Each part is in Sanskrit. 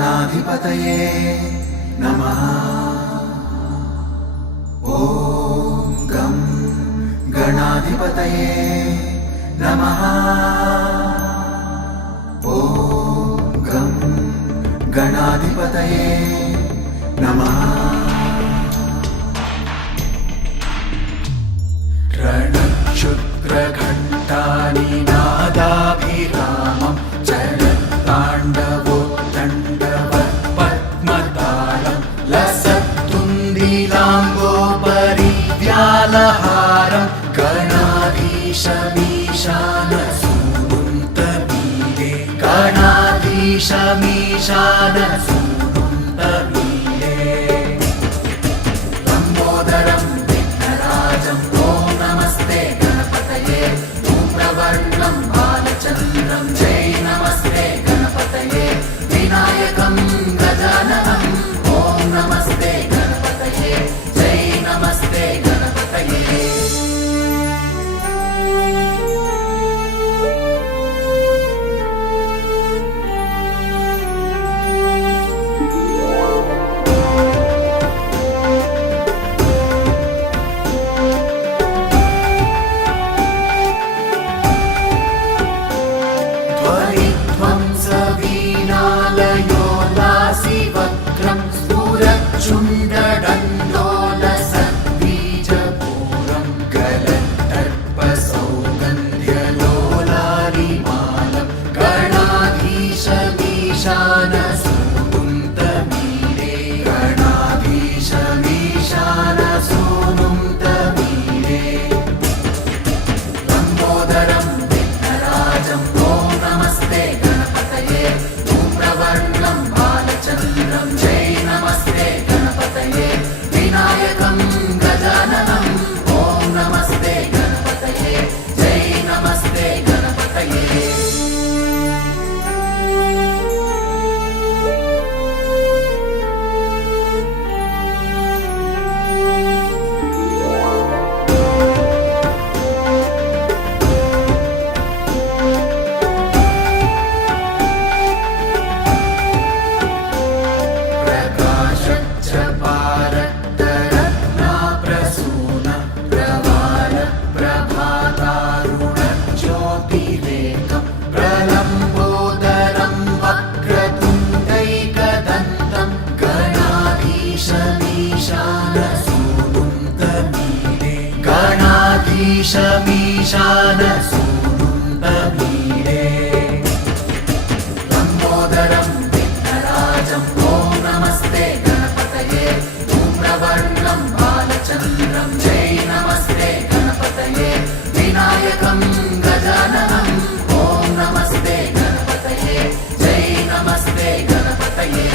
गणाधिपतये नमः। ॐ गं गणाधिपतये नमः। ॐ गं गणाधिपतये नमः। रणक्षुद्रघण्टानिनादाभिरामं चरत्ताण्डवोत्तण्डवत्पद्मतालं लसत्तुन्दिलाम्बोपरिव्यालहारं गणाधीशमीशानसूनुन्तमीरे गणाधीशमीशानसूनुन्तमीरे लम्बोदरं विघ्नराजं ॐ नमस्ते गणपतये धूम्रवर्णं बालचन्द्रं जय नमस्ते गणपतये विनायकं गजाननं ॐ नमस्ते गणपतये जय नमस्ते गणपतये। ध्वंसवीणालयोल्लासिवक्त्रं स्फुरच्चुण्डदण्डोलसद्बीजपूरं गलत्तर्पसौगन्ध्यलोलारिमालं गणाधीशमीशानसूनुन्तमीरे गणाधीशमीशानसूनुन्तमीरे लम्बोदरं विघ्नराजं ॐ नमस्ते गणपतये धूम्रवर्णं बालचन्द्रं जय नमस्ते गणपतये विनायकं गजाननं ॐ नमस्ते गणपतये जय नमस्ते गणपतये। प्रकाशच्चपारक्तरत्नाप्रसून प्रवालप्रभातारुणज्योतिरेकं प्रलम्बोदरं वक्रतुण्डैकदन्तं गणाधीशमीशानसूनुन्तमीरे गणाधीशमीशानसूनुन्तमीरे लम्बोदरं विघ्नराजं ॐ नमस्ते गणपतये धूम्रवर्णं बालचन्द्रं जय नमस्ते गणपतये विनायकं गजाननं ॐ नमस्ते गणपतये जय नमस्ते गणपतये।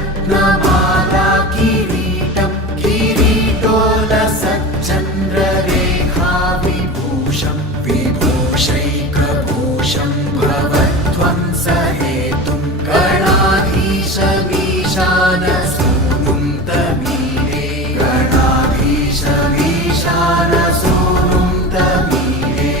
विचित्रस्फुरद्रत्नमाला किरीटं किरीटोलसच्चन्द्ररेखाविभूषं विभूषैकभूषं भवध्वंसहेतुं गणाधीशमीशानसूनुन्तमीरे गणाधीशमीशानसूनुन्तमीरे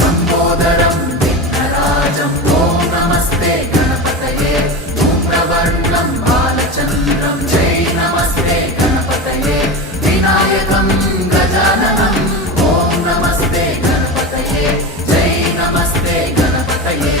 लम्बोदरं विघ्नराजं ॐ नमस्ते गणपतये धूम्रवर्णं बालचन्द्रं जय नमस्ते गणपतये विनायकं गजाननं ॐ नमस्ते गणपतये जय नमस्ते गणपतये।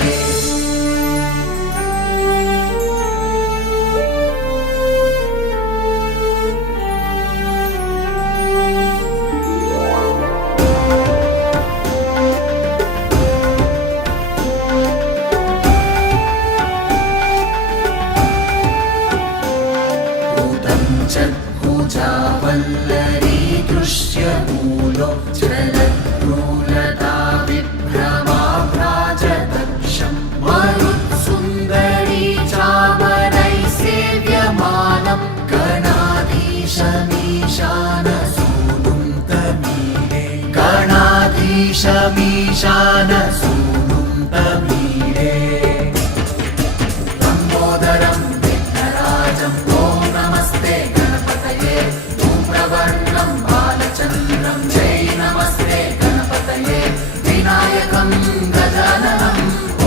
भुजावल्लरी दृश्यमूलो चलद्रूलता विभ्रमाभ्राजदक्षं मरुत्सुन्दरी चामरैः सेव्यमानं गणाधीशमीशानसूनुन्तमीरे गणाधीशमीशानसूनुं तमीडे लम्बोदरं विघ्नराजं ॐ नमस्ते गणपतये धूम्रवर्णं बालचन्द्रं जय नमस्ते गणपतये विनायकं गजाननं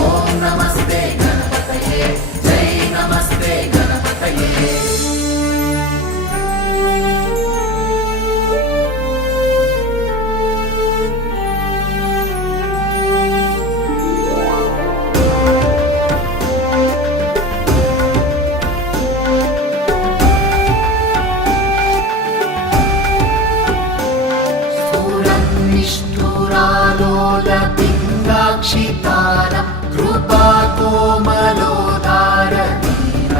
ॐ नमस्ते गणपतये जय नमस्ते गणपतये निष्ठुरालोलपिङ्गाक्षितारं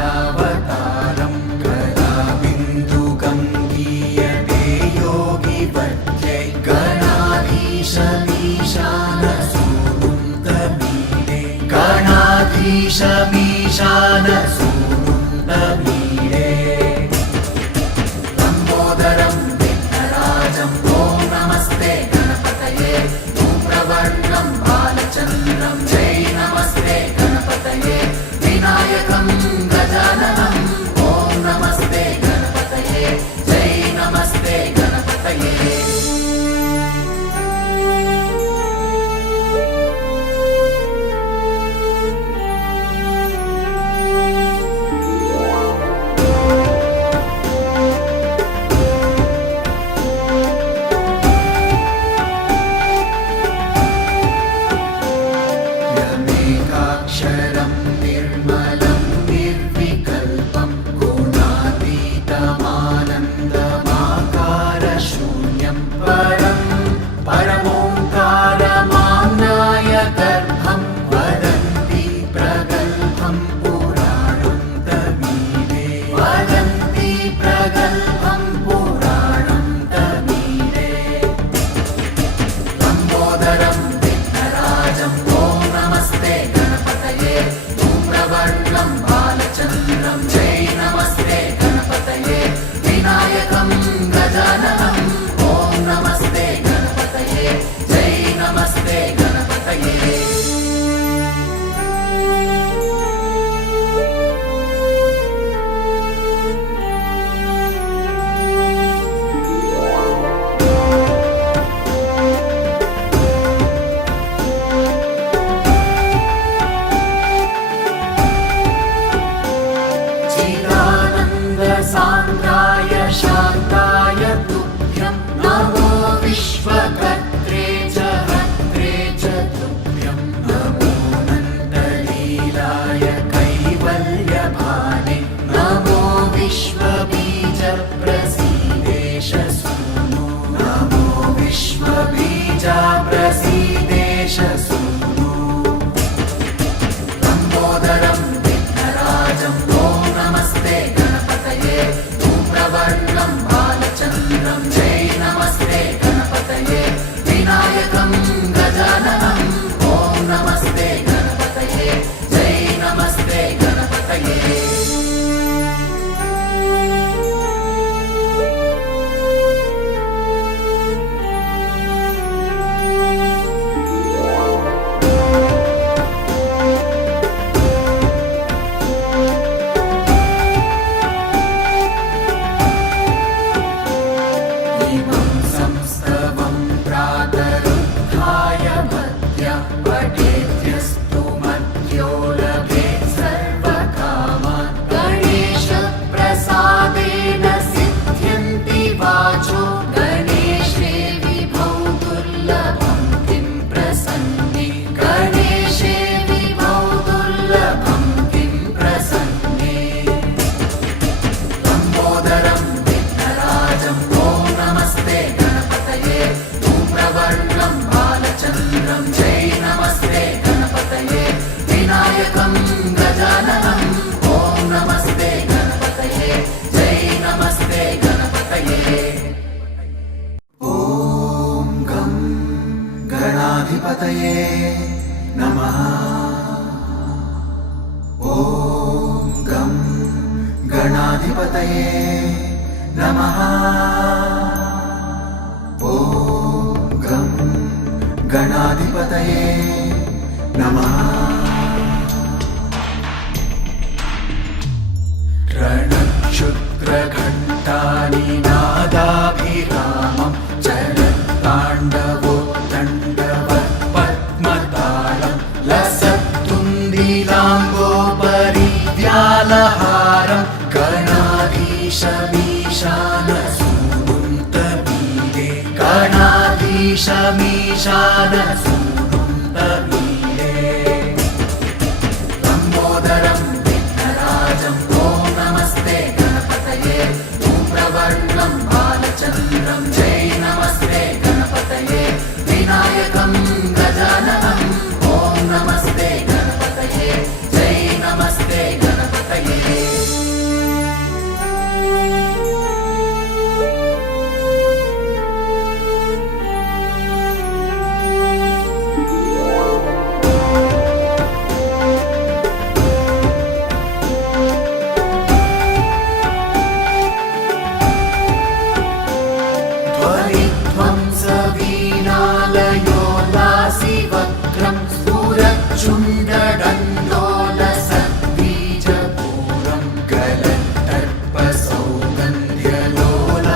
कृपाकोमलोदारनीलावतारं गदाबिन्दुगङ्गीयते योगिवद्यै गणाधीशमीशानसूनुं तमीडे गणाधीशमीशानसूनुं तमीडे लम्बोदरं विघ्नराजं ॐ नमस्ते गणपतये धूम्रवर्णं बालचन्द्रं जय नमस्ते गणपतये विनायकं गजाननं ॐ नमस्ते गणपतये जय नमस्ते गणपतये यमेकाक्षरं निर्मलं निर्विकल्पं गुणातीतमानन्दमाकारशून्यं परमोङ्कारमाम्नाय गर्भं वदन्ति प्रगल्भं पुराणं तमीडे वदन्ति प्रगल्भं पुराणं तमीडे लम्बोदरं विघ्नराजं ॐ नमस्ते गणपतये धूम्रवर्णं बालचन्द्रं जय नमस्ते गणपतये विनायकं गजाननं ॐ नमस्ते गणपतये जय नमस्ते गणपतये चिदानन्दसान्द्राय शान्ताय तुभ्यं नमो विश्वकर्त्रे च हर्त्रे च तुभ्यं नमो नन्दलीलाय कैवल्यभाने नमो विश्वबीजप्रसीदेश सूनो नमो विश्वबीजप्रसीदेश सूनो लम्बोदरं विघ्नराजं ॐ नमस्ते गणपतये धूम्रवर्णं बालचन्द्रं जय नमस्ते गणपतये विनायकं गजाननं ॐ नमस्ते गणपतये जय नमस्ते गणपतये इमं संस्तवं प्रातरुत्थाय भक्त्या पठेद्यस्तु मध्यो लभेत् सर्वकामान् गणेशप्रसादेन सिद्ध्यन्ति वाचो गणेशे विभौ दुर्लभं किं प्रसन्ने गणेशे विभौ दुर्लभं किं प्रसन्ने लम्बोदरं विघ्नराजं ॐ नमस्ते गणपतये धूम्रवर्णं बालचन्द्रं जय नमस्ते गणपतये विनायकं गजाननं ॐ नमस्ते गणपतये जय नमस्ते गणपतये ॐ गं गणाधिपतये नमः ॐ गं गणाधिपतये नमः ॐ गं गण लम्बोदरं विघ्नराजं ॐ नमस्ते गणपतये धूम्रवर्णं बालचन्द्रं जय नमस्ते गणपतये विनायकं गजाननं ॐ नमस्ते गणपतये जय नमस्ते गणपतये ध्वनिध्वंसवीणालयोल्लासिवक्त्रं स्फुरच्चुण्डदण्डोलसद्बीजपूरं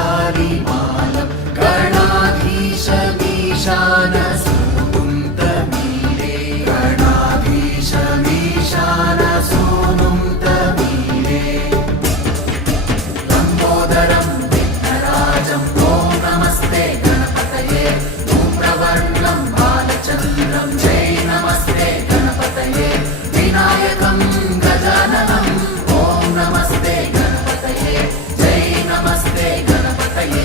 गलत्तर्पसौगन्ध्यलोलारिमालं गणाधीशमीशानसूनुं तमीरे गणाधीशमीशानसूनुं तमीरे लम्बोदरं विघ्नराजं ॐ नमस्ते गणपतये धूम्रवर्णं बालचन्द्रं जय नमस्ते गणपतये विनायकं गजाननं ॐ नमस्ते गणपतये जय नमस्ते गणपतये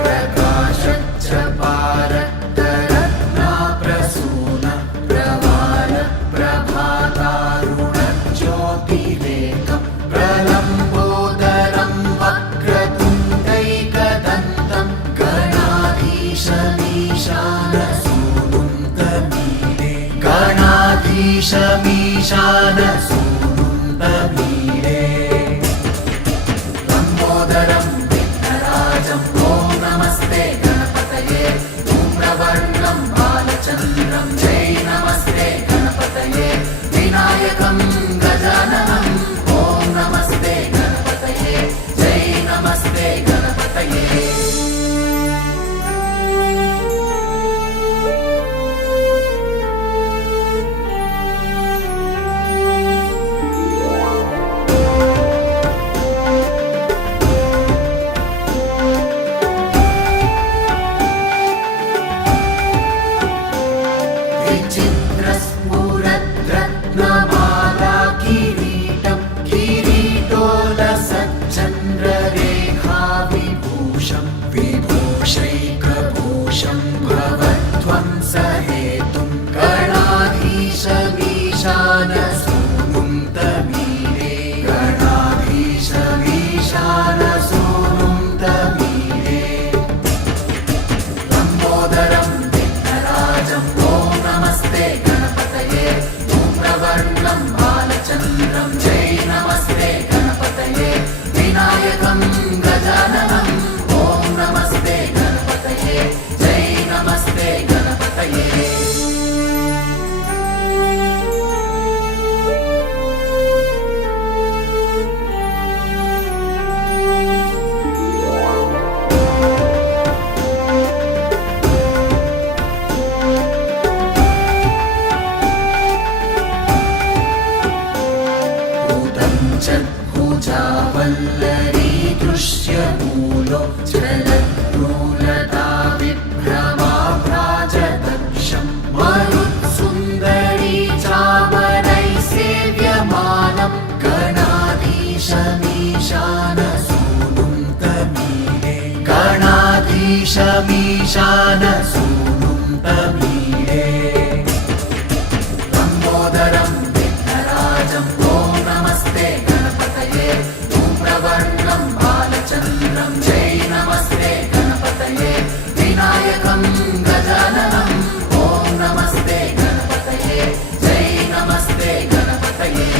प्रकाशच्च पारक्तरत्नाप्रसून प्रवाल प्रभातारुणज्योतिरेकं प्रलम्बोदरं वक्रतुण्डैकदन्तं गणाधीशमीशानसूनुं तमीरे गणाधीशमीशानसूनुं तमीरे लम्बोदरं विघ्नराजं ॐ नमस्ते गणपतये धूम्रवर्णं बालचन्द्रं जय नमस्ते गणपतये विनायकं गजाननं ॐ नमस्ते गणपतये जय नमस्ते गणपतये विचित्रस्फुरद्रत्नमाला किरीटं किरीटोलसच्चन्द्ररेखाविभूषं विभूषैकभूषं भवध्वंसहेतुं गणाधीशमीशानसूनुं तमीरे गणाधीशमीशानसूनुं तमीरे लम्बोदरं विघ्नराजं ॐ नमस्ते गणपतये धूम्रवर्णं बालचन्द्रं जय नमस्ते गणपतये विनायकं गजाननं ॐ नमस्ते गणपतये जय नमस्ते गणपतये भुजावल्लरी दृश्यमूलो चलद्रूलता विभ्रमाभ्राजदक्षं मरुत्सुन्दरी चामरैः सेव्यमानं गणाधीशमीशानसूनुं तमीरे गणाधीशमीशानसूनुं तमीरे लम्बोदरं विघ्नराजं ॐ नमस्ते गणपतये धूम्रवर्णं बालचन्द्रं जय नमस्ते गणपतये विनायकं गजाननं ॐ नमस्ते गणपतये जय नमस्ते गणपतये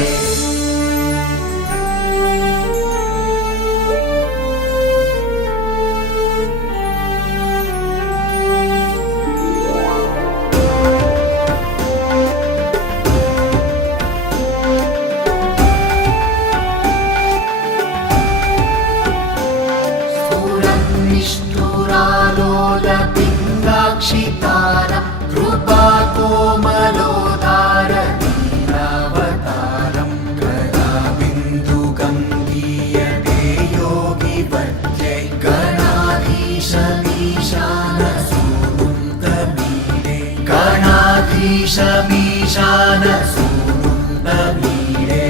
ईशमीशान सूनुन्दमीरे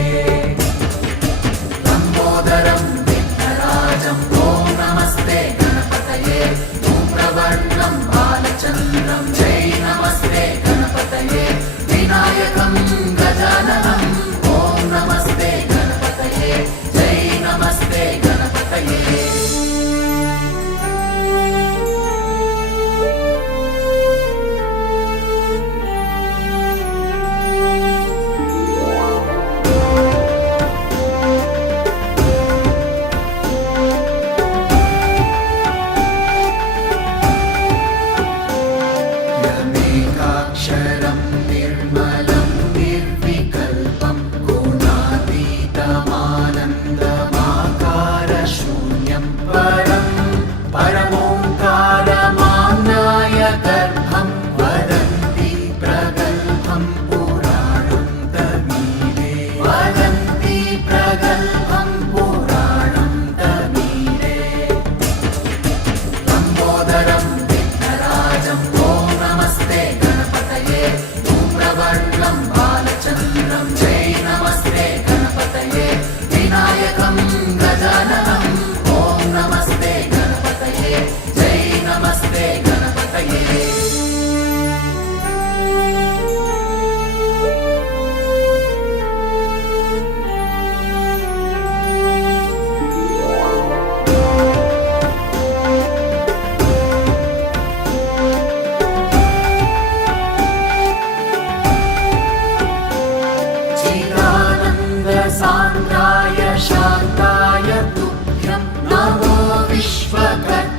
लम्बोदरं विघ्नराजं ॐ नमस्ते गणपतये धूम्रवर्णं बालचन्द्रं जय नमस्ते गणपतये विनायकं गजाननं ॐ नमस्ते गणपतये जय नमस्ते गणपतये यमेकाक्षरं निर्मलं निर्विकल्पं गुणातीतमानन्दमाकारशून्यं परं परमोङ्कारमाम्नाय गर्भं वदन्ति प्रगल्भं पुराणं तमीरे वदन्ति प्रगल्भं पुराणं तमीरे लम्बोदरं विघ्नराजं ॐ नमस्ते गणपतये धूम्रवर्णं बालचन्द्रं जय नमस्ते गणपतये विनायकं गजाननं ॐ नमस्ते गणपतये जय नमस्ते गणपतये चिदानन्दसान्द्राय शान्ताय तुभ्यं नमो विश्वकर्ता